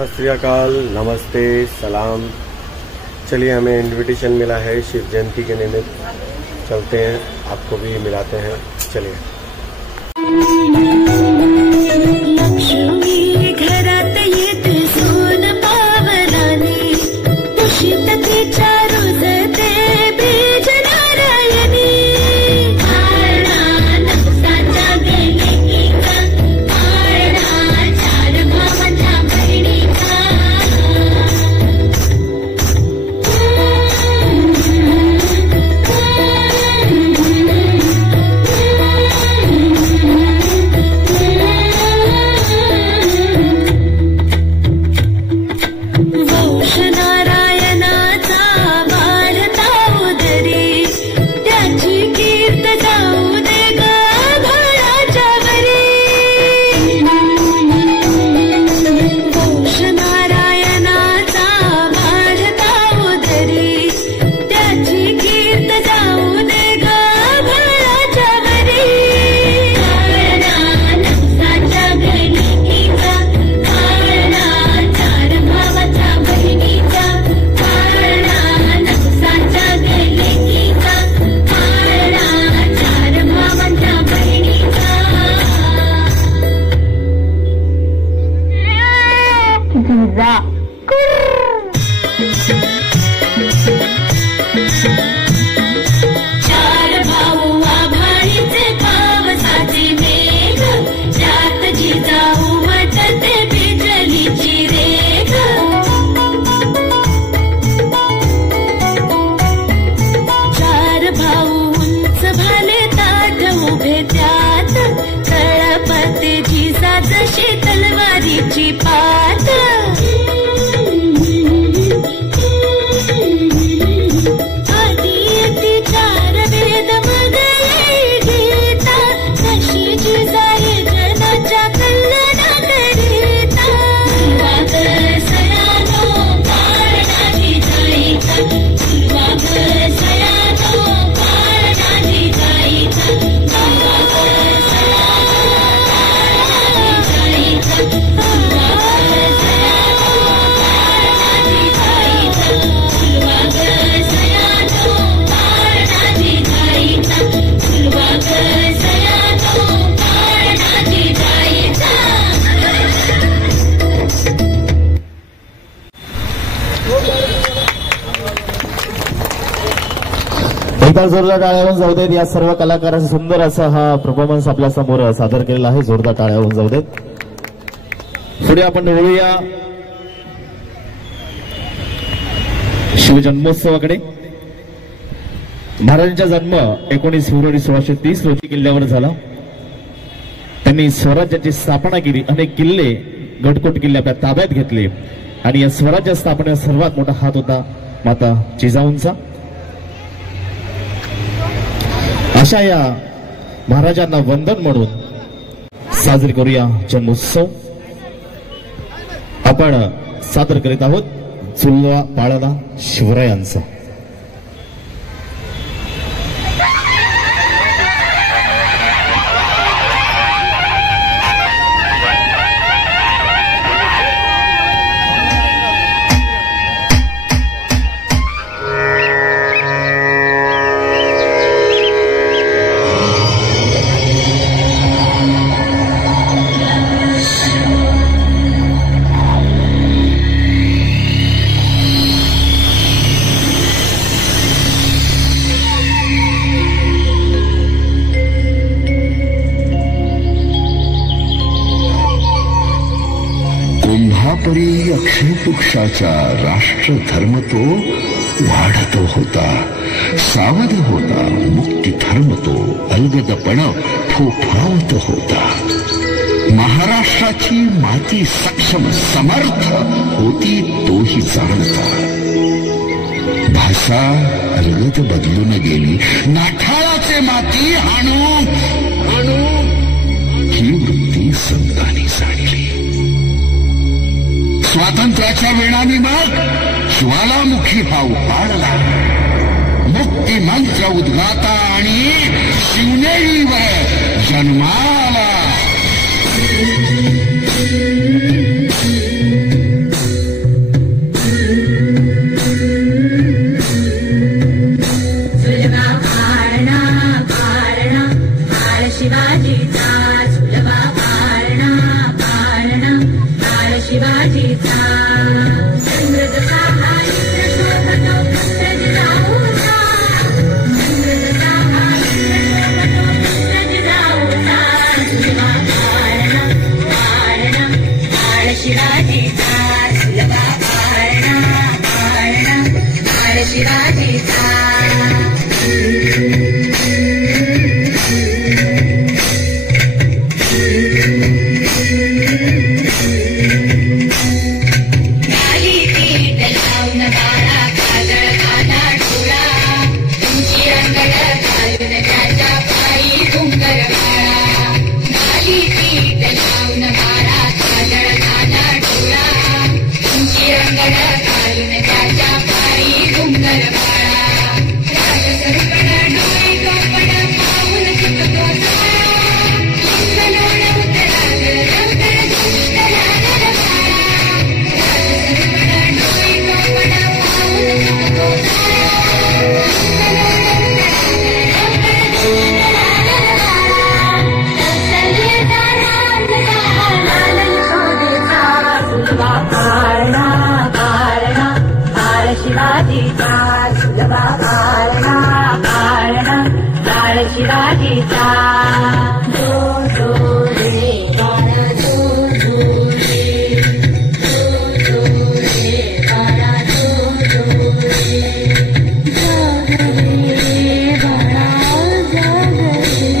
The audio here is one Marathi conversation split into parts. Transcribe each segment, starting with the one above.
सत श्री अकाल, नमस्ते, सलाम। चलिए, हमें इनविटेशन मिला है शिव जयंती के निमित्त, चलते हैं, आपको भी मिलाते हैं। चलिए। लक्ष्मी घरात येते सोन पावलाने, उषित तिच्या रुजते बीज नारायणी। पाळणा नवसाच्या गणिका, पाळणा चार भावांच्या बहिणीचा। तलवारीची पात आधी येते चार वेद मगले गीता, कशी जिजाई जनाच्या कल्याणाकरिता। सुरुवात सयानो पाळणाची जाईचा, सुरुवात सयानो पाळणाची जाईचा। एकदा जोरदार टाळ्या होऊन जाऊ देत। या सर्व कलाकारांचा सुंदर असा हा परफॉर्मन्स आपल्या समोर सादर केलेला आहे। जोरदार टाळ्या होऊन जाऊ देत। पुढे आपण वळूया शिवजन्मोत्सवाकडे। महाराजांचा जन्म 19 फेब्रुवारी 1630 रोजी किल्ल्यावर झाला। त्यांनी स्वराज्याची स्थापना केली, अनेक किल्ले गडकोट किल्ले आपल्या ताब्यात घेतले आणि या स्वराज्य स्थापनेचा सर्वात मोठा हात होता माता जिजाऊंचा। अशा या महाराजांना वंदन म्हणून साजरे करूया जन्मोत्सव। आपण सादर करीत आहोत चुलवा पाळणा शिवरायांचा। कोल्हापुरी अक्षयवृक्षाचा राष्ट्र धर्म तो वाढत होता, सावध होता, मुक्ती धर्म तो अलगदपण फोफावत होता। महाराष्ट्राची माती सक्षम समर्थ होती तोही जाणता। भाषा अलगद बदलून गेली, नाठाळाचे माती हाणू हाणू ही वृत्ती संतांनी जाणली। स्वातंत्र्याच्या वेळाने मग ज्वालामुखी हा उपाडला, मुक्ती मंत्र उद्गाता आणि शिवनेरीवर जन्माला। शिवाजीचा गाली पीठ लावून बाळा काजळ काना डोळा तुमची रंगड घालून त्याच्या पायी घुंगर बाळा गाली पीठ लावून बाळा काजळ काना डोळा तुमची रंगड घालून त्याच्या पायी घुंगर बाळा राजसरुपण डोळे गोपण पाहून सुटतो साळा लिंगलोळ उतराल रंगर दुष्ट लागल बाळा राजसरुपण डोळे गोपण पाहून सुटतो साळा लिंगलोळ शिवाजीचा सुलभा कारणा कारणा बाळ शिवाजीचा दो दो रे बाळ दो दो रे दो दो रे बाळ दो दो रे जाग रे बाळा जाग रे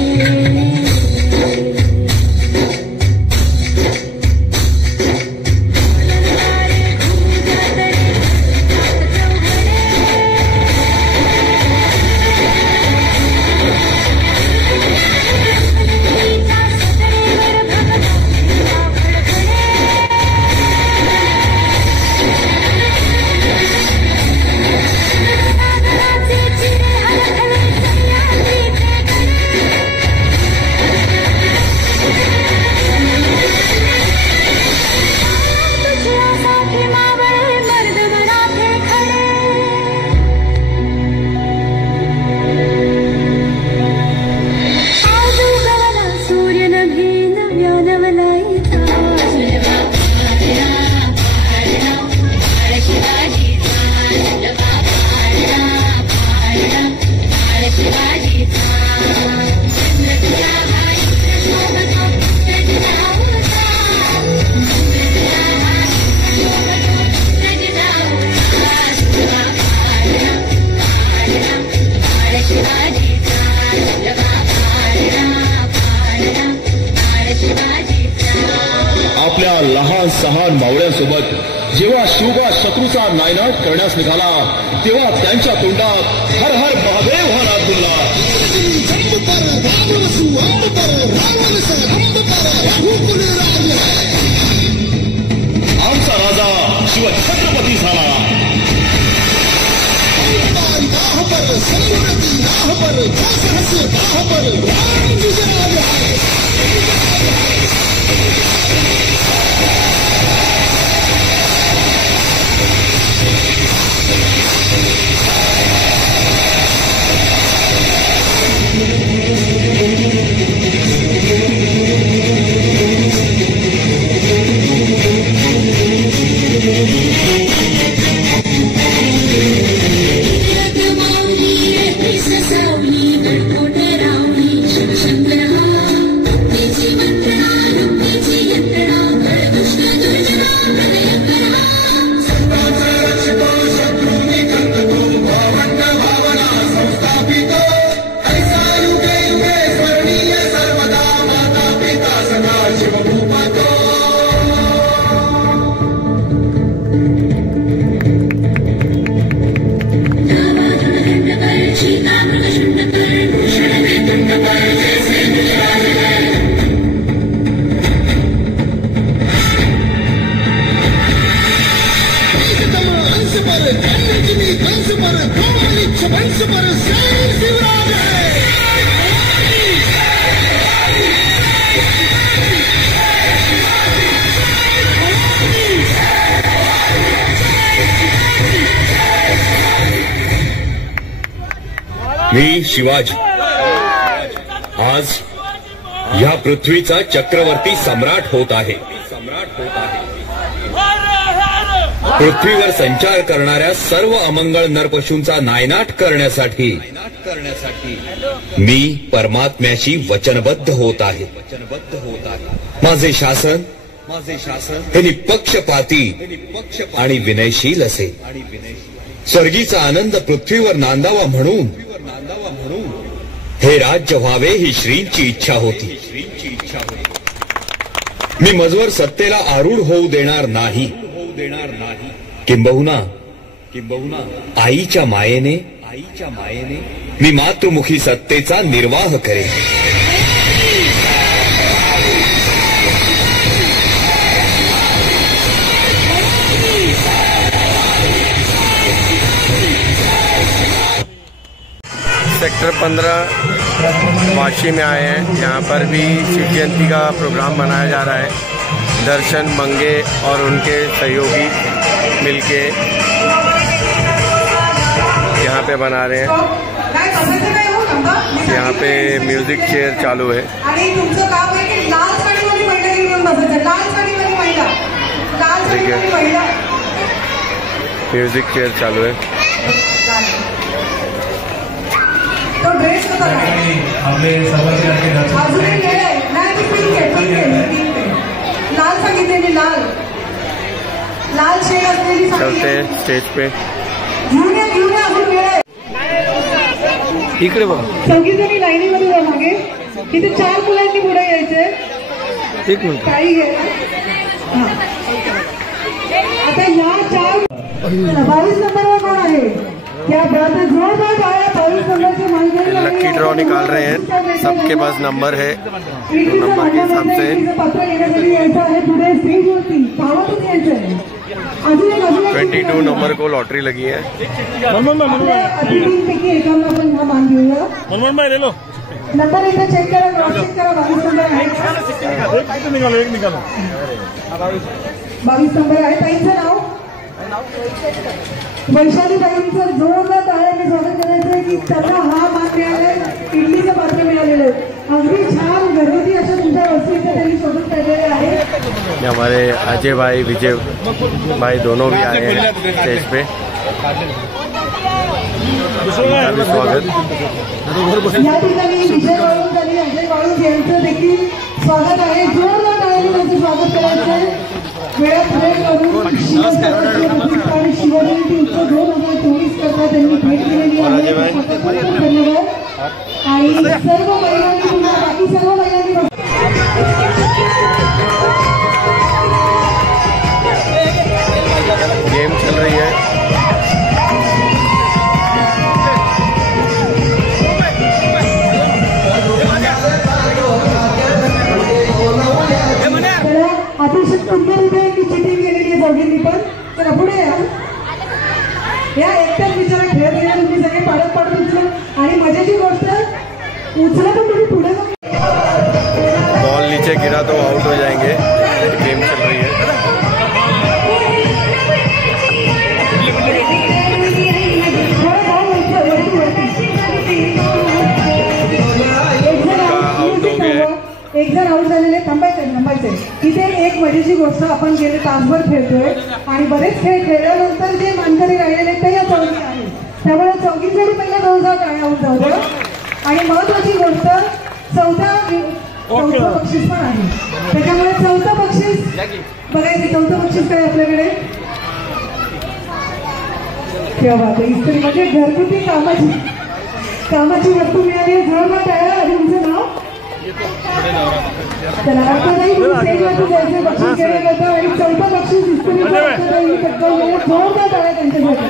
आपल्या लहान सहान मावळ्यांसोबत जेव्हा शिवबा शत्रूचा नायनाट करण्यास निघाला तेव्हा त्यांच्या तोंडात हर हर महादेव हा नाद बोलला. आमचा राजा शिव छत्रपती झाला. मी शिवाजी आज या पृथ्वीचा चक्रवर्ती सम्राट होत आहे. पृथ्वीवर संचार करणाऱ्या सर्व अमंगळ नरपशूंचा नायनाट करण्यासाठी मी परमात्म्याशी वचनबद्ध होत आहे. माझे शासन हे निपक्षपाती आणि विनयशील असेल. स्वर्गीचा आनंद पृथ्वीवर नांदावा म्हणून हे राज्य व्हावे ही श्रींची इच्छा होती. मी मजवर सत्तेला आरूढ होऊ देणार नाही. किंबहुना आईच्या मायेने मी मातृमुखी सत्तेचा निर्वाह करेन. सेक्टर 15 वाशी में आए हैं. यहाँ पर भी शिव जयंती का प्रोग्राम मनाया जा रहा है. दर्शन मंगे और उनके सहयोगी मिलके यहाँ पे बना रहे हैं. यहाँ पे म्यूजिक चेयर चालू है. ठीक है, म्यूजिक चेयर चालू है. तो ड्रेस आपले लाल सांगितलेली लाल शेड असलेली चलते हैं स्टेज पे. इकडे बघा, सगळीजणी लाईनीमध्ये जा. मागे तिथे 4 मुलांनी पुढे यायचे. एक मिनिट, काही घे. आता या 4 22 नंबरवर कोण आहे? क्या बात है, जोरदार आया. 22 नंबर के माइक लकी ड्रॉ निकाल रहे हैं. सबके पास नंबर है, तो नंबर के हिसाब से 22 नंबर को लॉटरी लगी है. नंबर एकदा चेक करा, क्रॉस चेक करा. 22 नंबर आहे. 22 नंबर आहे. ताईंचं नाव वैशाली ताईंचं जोरदार टाळ्यांनी स्वागत करायचं आहे की त्यांना हा मान मिळालाय. इडलीचं पात्र मिळालेलं आहे. अगदी छान घरगुती अशा तुमच्या वस्तू इथे त्यांनी स्वतः केलेले आहे. हमारे अजय भाई विजय भाई दोनों भी आए हैं स्टेज पे. स्वागत. या ठिकाणी विजय वाळूंज आणि अजय वाळूंज यांचं देखील स्वागत आहे. जोरदार टाळ्यांनी त्यांचं स्वागत करायचं आहे. वेळात वेळ करून शिवजयंती शिवजयंती 2024 करता त्यांनी भेट दिलेली आहे. धन्यवाद. आणि सर्व महिलांनी बाकी सर्व महिलांनी गेम चल रही है. अतिशय सुंदर रित्या चिटिंग केलेली आहे दोघींनी पण. तर पुढे या एकट्याच विचारा खेळत गेल्या तुम्ही सगळे पाडत उचला. आणि मजेची गोष्ट उचला पण तुम्ही पुढे बॉल नीचे गिरा तो आउट हो जाएंगे. गेम चल रही है. एक जण आउट झालेले. थांबायचे. इथे एक मजेची गोष्ट, आपण गेले तासभर खेळतोय आणि बरेच खेळ खेळल्यानंतर जे मानकरी राहिलेले ते या चौघी आहेत. त्यामुळे चौघीसाठी पहिल्या 2000 टाळ्या आउट जाऊ द्या. आणि महत्वाची गोष्ट, चौथं बक्षीस पण आहे. त्याच्यामुळे 4थं बक्षीस बघायचं. 4थं बक्षीस काय आपल्याकडे? तेव्हा इस्त्री म्हणजे घरगुती कामाची वस्तू मिळाली आहे. जोरदार टाळ्या. आणि तुमचं नाव? चला, अर्थातही स्टेजवरती जायचं बक्षीस केलं जातं. आणि 4थं बक्षीस इस्त्रीचं अर्थातही पटकावलेलं. जोरदार टाळ्या त्यांच्यासाठी.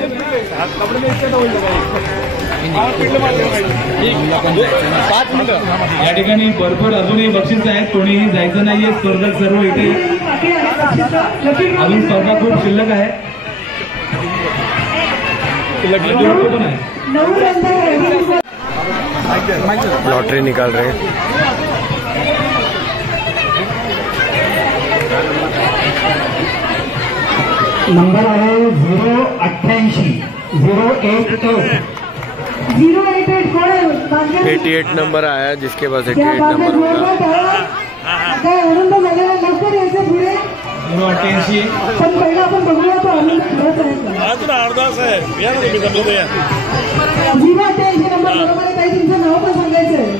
5 मिनिटं या ठिकाणी भरपूर अजूनही बक्षीस आहेत. कोणीही जायचं नाहीये. स्पर्धक सर्व इथे अजून स्पर्धा खूप शिल्लक आहे. लॉटरी निकाल रहे हैं. नंबर आहे 088 088 88 नंबर आया. जिसके पास 88 नंबर होगा. काय आनंद झालेला. लवकर यायचं पुढे. 088 पण पहिला आपण बघूया तो आनंद खरंच आहे. 088 नंबर बरोबर आहे. ताई तुमचं नाव पण सांगायचं आहे.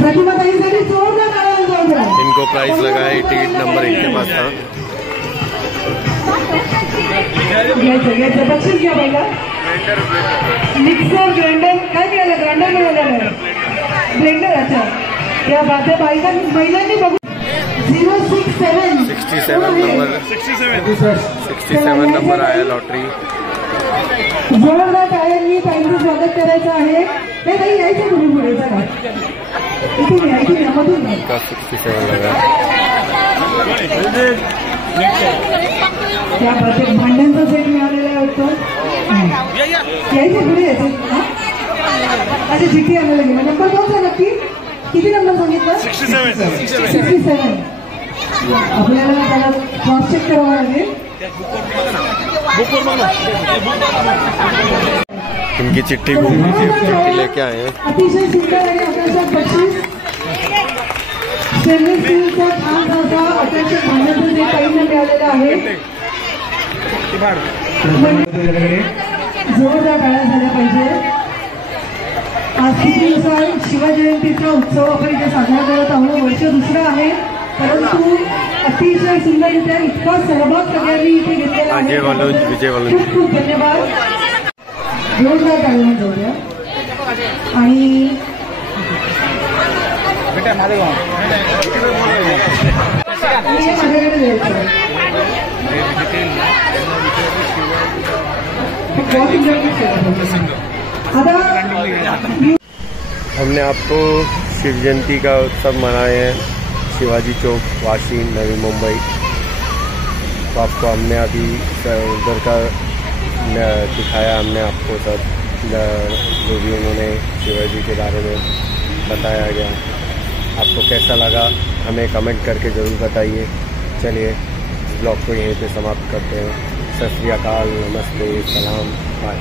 प्रतिमा ताईसाठी जोरदार टाळ्या. इनको प्राइस लगा है. 88 नंबर इनके पास था. घ्यायचं बक्षीस घ्या पहिला. मिक्सर ग्राइंडर काय मिळालं? ग्राइंडर मिळालेलं आहे. ब्लेंडर. अच्छा त्या बाध्या महिलांनी बघू. 067 67 नंबर आया लॉटरी. जोरदार टाळ्यांनी ताईंचं स्वागत करायचं आहे. हे ताई यायचं तुम्ही पुढे चला. इथे या मधून का 67 लगा. त्या प्रत्येक भांड्यांचा सेट मिळालेला आहे वाटतं. यायचं पुढे यायचं. अच्छा चिठ्ठी आणायला गेला. नंबर कोणता नक्की? किती नंबर सांगितलं? 67. आपल्याला त्याला क्रॉस चेक करावं लागेल. इनकी चिट्ठी चिट्ठी लेके आए हैं. अतिशय सुंदर आणि आकर्षक बक्षीस. स्टेनलेस स्टीलचा छान असा आकर्षक भांड्याचं जे ताईंना मिळालेलं आहे. जोरदार टाळ्या झाल्या पाहिजे. आज दिवसात शिवजयंतीचा उत्सव आपण इथे साजरा करत आहोत. वर्ष दुसरं आहे परंतु अतिशय सुंदररित्या इतका सहभाग सगळ्यांनी इथे घेतलेला आहे. खूप खूप धन्यवाद. जोरदार टाळ्या जोड्या. आणि माझ्याकडे द्यायचं. हमने आपको शिव जयंती का उत्सव मनाए हैं शिवाजी चौक, वाशी, नवी मुंबई. तो आपको हमने अभी उधर का दिखाया. हमने आपको सब जो भी उन्होंने शिवाजी के बारे में बताया गया. आपको कैसा लगा हमें कमेंट करके ज़रूर बताइए. चलिए इस ब्लॉग को यहीं पे समाप्त करते हैं. सत श्री अकाल, नमस्ते, सलाम, बाय.